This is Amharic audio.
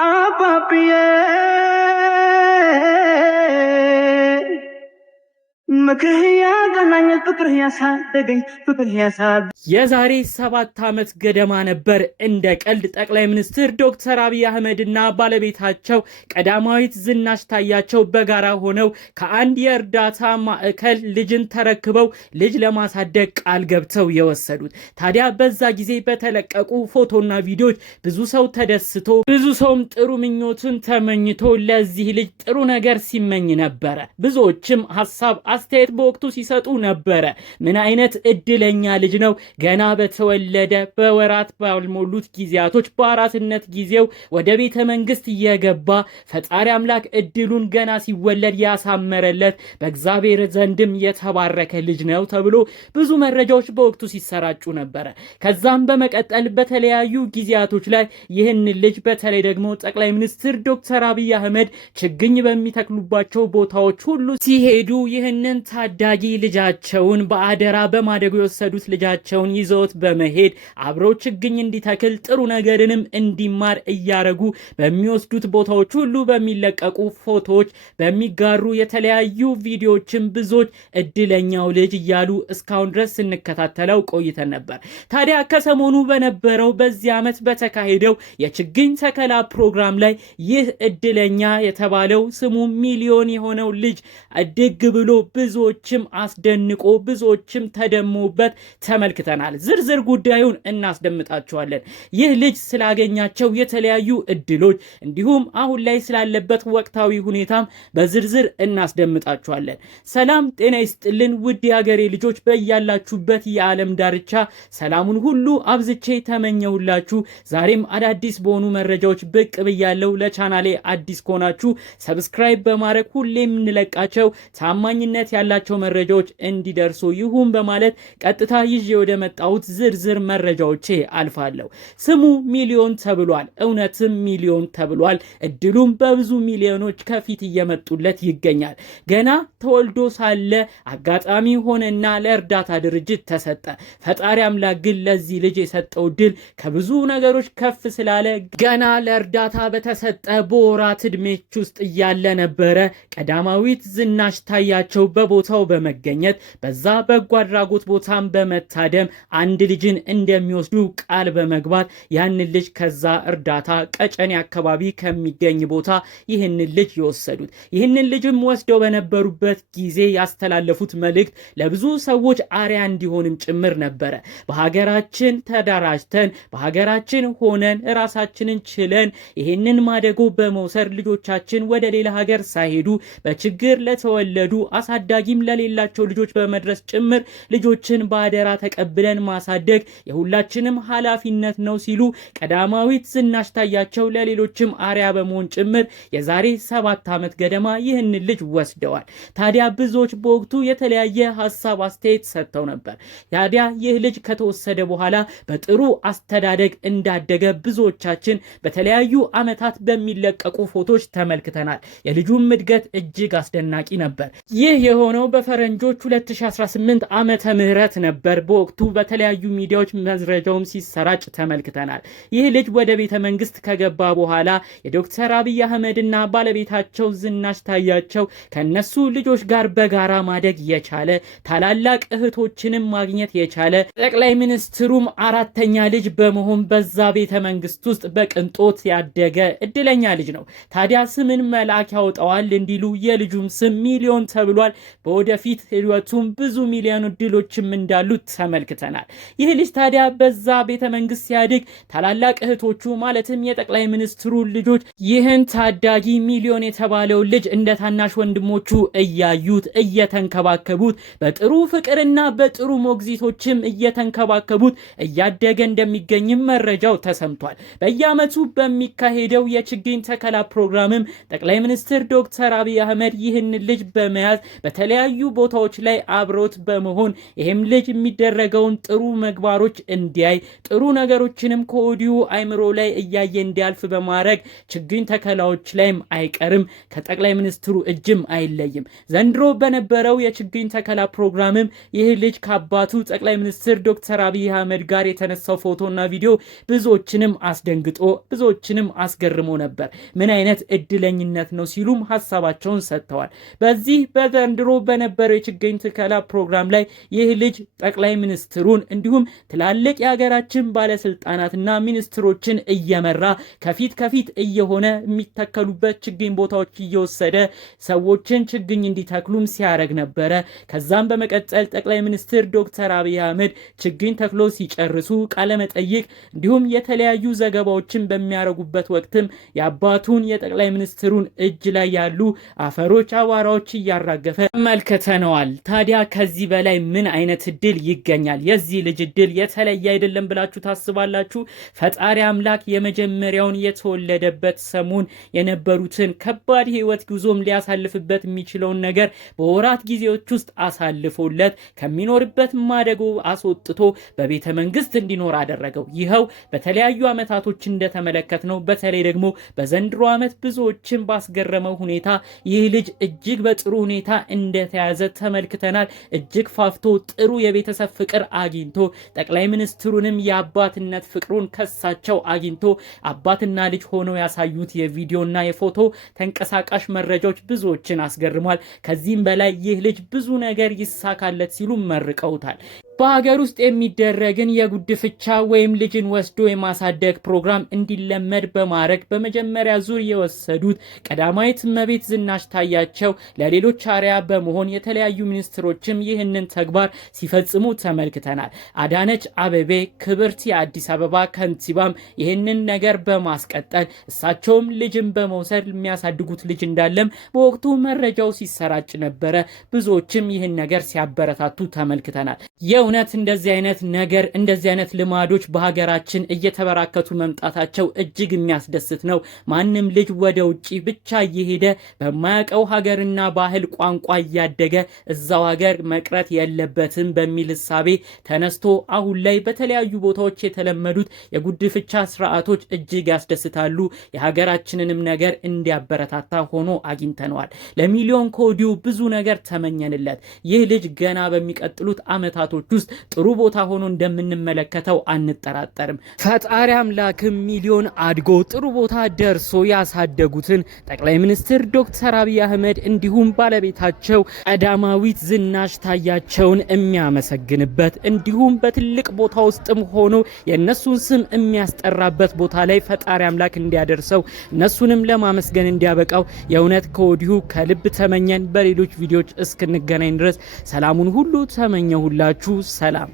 Ababiye የዛሬ 7 ዓመት ገደማ ነበር እንደ ቀልድ ጠቅላይ ሚኒስትር ዶክተር አብይ አህመድና ባለቤታቸው ቀዳማዊት ዝናሽ ታያቸው በጋራ ሆነው ከአንድ የእርዳታ ማዕከል ልጅን ተረክበው ልጅ ለማሳደግ ቃል ገብተው የወሰዱት። ታዲያ በዛ ጊዜ በተለቀቁ ፎቶና ቪዲዮዎች ብዙ ሰው ተደስቶ ብዙ ሰውም ጥሩ ምኞቱን ተመኝቶ ለዚህ ልጅ ጥሩ ነገር ሲመኝ ነበረ። ብዙዎችም ሐሳብ አስተያየት በወቅቱ ሲሰጡ ነበረ። ምን አይነት እድለኛ ልጅ ነው! ገና በተወለደ በወራት ባልሞሉት ጊዜያቶች በአራስነት ጊዜው ወደ ቤተ መንግስት እየገባ ፈጣሪ አምላክ እድሉን ገና ሲወለድ ያሳመረለት በእግዚአብሔር ዘንድም የተባረከ ልጅ ነው ተብሎ ብዙ መረጃዎች በወቅቱ ሲሰራጩ ነበረ። ከዛም በመቀጠል በተለያዩ ጊዜያቶች ላይ ይህን ልጅ በተለይ ደግሞ ጠቅላይ ሚኒስትር ዶክተር አብይ አህመድ ችግኝ በሚተክሉባቸው ቦታዎች ሁሉ ሲሄዱ ይህንን ታዳጊ ልጃቸውን በአደራ በማደጉ የወሰዱት ልጃቸውን ይዘውት በመሄድ አብረው ችግኝ እንዲተክል ጥሩ ነገርንም እንዲማር እያረጉ በሚወስዱት ቦታዎች ሁሉ በሚለቀቁ ፎቶዎች በሚጋሩ የተለያዩ ቪዲዮዎችን ብዙዎች እድለኛው ልጅ እያሉ እስካሁን ድረስ ስንከታተለው ቆይተን ነበር። ታዲያ ከሰሞኑ በነበረው በዚህ ዓመት በተካሄደው የችግኝ ተከላ ፕሮግራም ላይ ይህ እድለኛ የተባለው ስሙ ሚሊዮን የሆነው ልጅ እድግ ብሎ ብዙዎችም አስደንቆ ብዙዎችም ተደሞበት ተመልክተናል። ዝርዝር ጉዳዩን እናስደምጣቸዋለን። ይህ ልጅ ስላገኛቸው የተለያዩ እድሎች እንዲሁም አሁን ላይ ስላለበት ወቅታዊ ሁኔታም በዝርዝር እናስደምጣቸዋለን። ሰላም ጤና ይስጥልን ውድ የሀገሬ ልጆች፣ በያላችሁበት የዓለም ዳርቻ ሰላሙን ሁሉ አብዝቼ ተመኘሁላችሁ። ዛሬም አዳዲስ በሆኑ መረጃዎች ብቅ ብያለሁ። ለቻናሌ አዲስ ከሆናችሁ ሰብስክራይብ በማድረግ ሁሌ የምንለቃቸው ታማኝነት ያላቸው መረጃዎች እንዲደርሱ ይሁን በማለት ቀጥታ ይዤ ወደ መጣሁት ዝርዝር መረጃዎቼ አልፋለሁ። ስሙ ሚሊዮን ተብሏል። እውነትም ሚሊዮን ተብሏል። እድሉም በብዙ ሚሊዮኖች ከፊት እየመጡለት ይገኛል። ገና ተወልዶ ሳለ አጋጣሚ ሆነና ለእርዳታ ድርጅት ተሰጠ። ፈጣሪ አምላክ ግን ለዚህ ልጅ የሰጠው ድል ከብዙ ነገሮች ከፍ ስላለ ገና ለእርዳታ በተሰጠ በወራት ዕድሜች ውስጥ እያለ ነበረ ቀዳማዊት ዝናሽ ታያቸው በቦታው በመገኘት በዛ በጎ አድራጎት ቦታም በመታደም አንድ ልጅን እንደሚወስዱ ቃል በመግባት ያንን ልጅ ከዛ እርዳታ ቀጨኔ አካባቢ ከሚገኝ ቦታ ይህንን ልጅ የወሰዱት። ይህንን ልጅም ወስደው በነበሩበት ጊዜ ያስተላለፉት መልእክት ለብዙ ሰዎች አርያ እንዲሆንም ጭምር ነበረ። በሀገራችን ተደራጅተን በሀገራችን ሆነን ራሳችንን ችለን ይህንን ማደጎ በመውሰድ ልጆቻችን ወደ ሌላ ሀገር ሳይሄዱ በችግር ለተወለዱ አሳዳጊም ለሌላቸው ልጆች በመድረስ ጭምር ልጆችን በአደራ ተቀብለን ማሳደግ የሁላችንም ኃላፊነት ነው ሲሉ ቀዳማዊት ዝናሽ ታያቸው ለሌሎችም አርያ በመሆን ጭምር የዛሬ 7 ዓመት ገደማ ይህን ልጅ ወስደዋል። ታዲያ ብዙዎች በወቅቱ የተለያየ ሐሳብ አስተያየት ሰጥተው ነበር። ታዲያ ይህ ልጅ ከተወሰደ በኋላ በጥሩ አስተዳደግ እንዳደገ ብዙዎቻችን በተለያዩ ዓመታት በሚለቀቁ ፎቶዎች ተመልክተናል። የልጁም እድገት እጅግ አስደናቂ ነበር። ይህ የሆነው በፈረንጆች 2018 ዓመተ ምህረት ነበር። በወቅቱ በተለያዩ ሚዲያዎች መረጃውም ሲሰራጭ ተመልክተናል። ይህ ልጅ ወደ ቤተ መንግስት ከገባ በኋላ የዶክተር አብይ አህመድና ባለቤታቸው ዝናሽ ታያቸው ከነሱ ልጆች ጋር በጋራ ማደግ የቻለ ታላላቅ እህቶችንም ማግኘት የቻለ ጠቅላይ ሚኒስትሩም 4ኛ ልጅ በመሆን በዛ ቤተ መንግስት ውስጥ በቅንጦት ያደገ እድለኛ ልጅ ነው። ታዲያ ስምን መልአክ ያወጣዋል እንዲሉ የልጁም ስም ሚሊዮን ተብሏል። በወደፊት ህይወቱም ብዙ ሚሊዮን እድሎችም እንዳሉት ተመልክተናል። ይህ ልጅ ታዲያ በዛ ቤተ መንግስት ሲያድግ ታላላቅ እህቶቹ ማለትም የጠቅላይ ሚኒስትሩ ልጆች ይህን ታዳጊ ሚሊዮን የተባለው ልጅ እንደ ታናሽ ወንድሞቹ እያዩት እየተንከባከቡት በጥሩ ፍቅርና በጥሩ ሞግዚቶችም እየተንከባከቡት እያደገ እንደሚገኝም መረጃው ተሰምቷል። በየዓመቱ በሚካሄደው የችግኝ ተከላ ፕሮግራምም ጠቅላይ ሚኒስትር ዶክተር አብይ አህመድ ይህን ልጅ በመያዝ በተለያዩ ቦታዎች ላይ አብሮት በመሆን ይሄም ልጅ የሚደረገውን ጥሩ ምግባሮች እንዲያይ ጥሩ ነገሮችንም ከወዲሁ አይምሮ ላይ እያየ እንዲያልፍ በማድረግ ችግኝ ተከላዎች ላይም አይቀርም፣ ከጠቅላይ ሚኒስትሩ እጅም አይለይም። ዘንድሮ በነበረው የችግኝ ተከላ ፕሮግራምም ይህ ልጅ ከአባቱ ጠቅላይ ሚኒስትር ዶክተር አብይ አህመድ ጋር የተነሳው ፎቶና ቪዲዮ ብዙዎችንም አስደንግጦ ብዙዎችንም አስገርሞ ነበር። ምን አይነት እድለኝነት ነው ሲሉም ሀሳባቸውን ሰጥተዋል። በዚህ በዘንድሮ በነበረው የችግኝ ተከላ ፕሮግራም ላይ ይህ ልጅ ጠቅላይ ሚኒስትሩን እንዲሁም ትላልቅ የሀገራችን ባለስልጣናትና ሚኒስትሮችን እየመራ ከፊት እየሆነ የሚተከሉበት ችግኝ ቦታዎች እየወሰደ ሰዎችን ችግኝ እንዲተክሉም ሲያደርግ ነበረ። ከዛም በመቀጠል ጠቅላይ ሚኒስትር ዶክተር አብይ አህመድ ችግኝ ተክሎ ሲጨርሱ ቃለመጠይቅ እንዲሁም የተለያዩ ዘገባዎችን በሚያደርጉበት ወቅትም የአባቱን የጠቅላይ ሚኒስትሩን እጅ ላይ ያሉ አፈሮች፣ አቧራዎች እያራገፈ መልከተነዋል። ታዲያ ከዚህ በላይ ምን አይነት እድል ይገኛል? የዚህ ልጅ እድል የተለየ አይደለም ብላችሁ ታስባላችሁ? ፈጣሪ አምላክ የመጀመሪያውን የተወለደበት ሰሞን የነበሩትን ከባድ ህይወት ጉዞም ሊያሳልፍበት የሚችለውን ነገር በወራት ጊዜዎች ውስጥ አሳልፎለት ከሚኖርበት ማደጎ አስወጥቶ በቤተ መንግስት እንዲኖር አደረገው። ይኸው በተለያዩ ዓመታቶች እንደተመለከትነው በተለይ ደግሞ በዘንድሮ ዓመት ብዙዎችን ባስገረመው ሁኔታ ይህ ልጅ እጅግ በጥሩ ሁኔታ እንደተያዘ ተመልክተናል። እጅግ ፋፍቶ ጥሩ የቤተሰብ ፍቅር አግኝቶ ጠቅላይ ሚኒስትሩንም የአባትነት ፍቅሩን ከሳቸው አግኝቶ አባትና ልጅ ሆነው ያሳዩት የቪዲዮና የፎቶ ተንቀሳቃሽ መረጃዎች ብዙዎችን አስገርሟል። ከዚህም በላይ ይህ ልጅ ብዙ ነገር ይሳካለት ሲሉ መርቀውታል። በሀገር ውስጥ የሚደረግን የጉድፍቻ ወይም ልጅን ወስዶ የማሳደግ ፕሮግራም እንዲለመድ በማድረግ በመጀመሪያ ዙር የወሰዱት ቀዳማዊት እመቤት ዝናሽ ታያቸው ለሌሎች አርአያ በመሆን የተለያዩ ሚኒስትሮችም ይህንን ተግባር ሲፈጽሙ ተመልክተናል። አዳነች አቤቤ ክብርት የአዲስ አበባ ከንቲባም ይህንን ነገር በማስቀጠል እሳቸውም ልጅን በመውሰድ የሚያሳድጉት ልጅ እንዳለም በወቅቱ መረጃው ሲሰራጭ ነበረ። ብዙዎችም ይህን ነገር ሲያበረታቱ ተመልክተናል። የእውነት እንደዚህ አይነት ነገር እንደዚህ አይነት ልማዶች በሀገራችን እየተበራከቱ መምጣታቸው እጅግ የሚያስደስት ነው። ማንም ልጅ ወደ ውጪ ብቻ እየሄደ በማያውቀው ሀገርና ባህል ቋንቋ እያደገ እዛው ሀገር መቅረት የለበትም በሚል እሳቤ ተነስቶ አሁን ላይ በተለያዩ ቦታዎች የተለመዱት የጉድፍቻ ስርዓቶች እጅግ ያስደስታሉ። የሀገራችንንም ነገር እንዲያበረታታ ሆኖ አግኝተነዋል። ለሚሊዮን ከወዲሁ ብዙ ነገር ተመኘንለት። ይህ ልጅ ገና በሚቀጥሉት ዓመታቶች ውስጥ ጥሩ ቦታ ሆኖ እንደምንመለከተው አንጠራጠርም። ፈጣሪ አምላክም ሚሊዮን አድጎ ጥሩ ቦታ ደርሶ ያሳደጉትን ጠቅላይ ሚኒስትር ዶክተር አብይ አህመድ እንዲሁም ባለቤታቸው ቀዳማዊት ዝናሽ ታያቸውን የሚያመሰግንበት እንዲሁም በትልቅ ቦታ ውስጥም ሆኖ የእነሱን ስም የሚያስጠራበት ቦታ ላይ ፈጣሪ አምላክ እንዲያደርሰው እነሱንም ለማመስገን እንዲያበቃው የእውነት ከወዲሁ ከልብ ተመኘን። በሌሎች ቪዲዮዎች እስክንገናኝ ድረስ ሰላሙን ሁሉ ተመኘሁላችሁ። ሰላም።